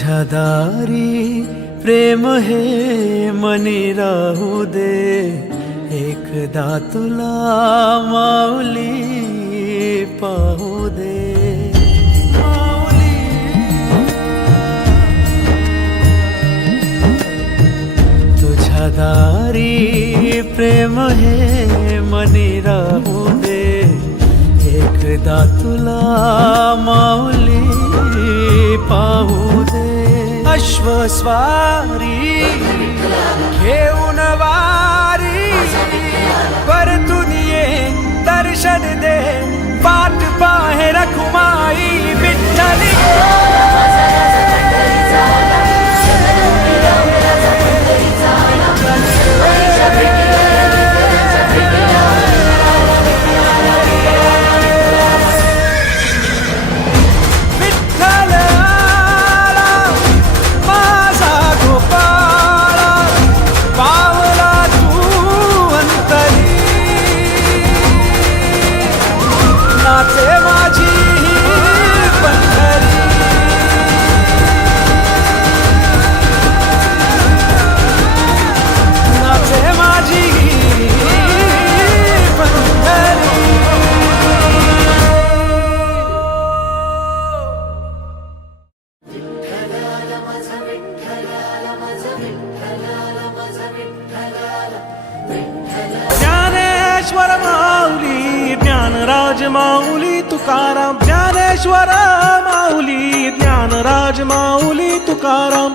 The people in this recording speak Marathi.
तुझ्या दारी प्रेम हे मनी राहू दे, एकदा तुला माऊली पाहू दे. तुझ्या दारी प्रेम हे मनी राहू दे, एकदा तुला माऊली पाहू दे. अश्वस्वारी घेऊन वारी परतून ये दर्शन दे, वाट पाहे रखुमाई विठ्ठली. ज्ञानेश्वर माऊली ज्ञानराज माऊली तुकाराम, ज्ञानेश्वर माऊली ज्ञानराज माऊली तुकाराम.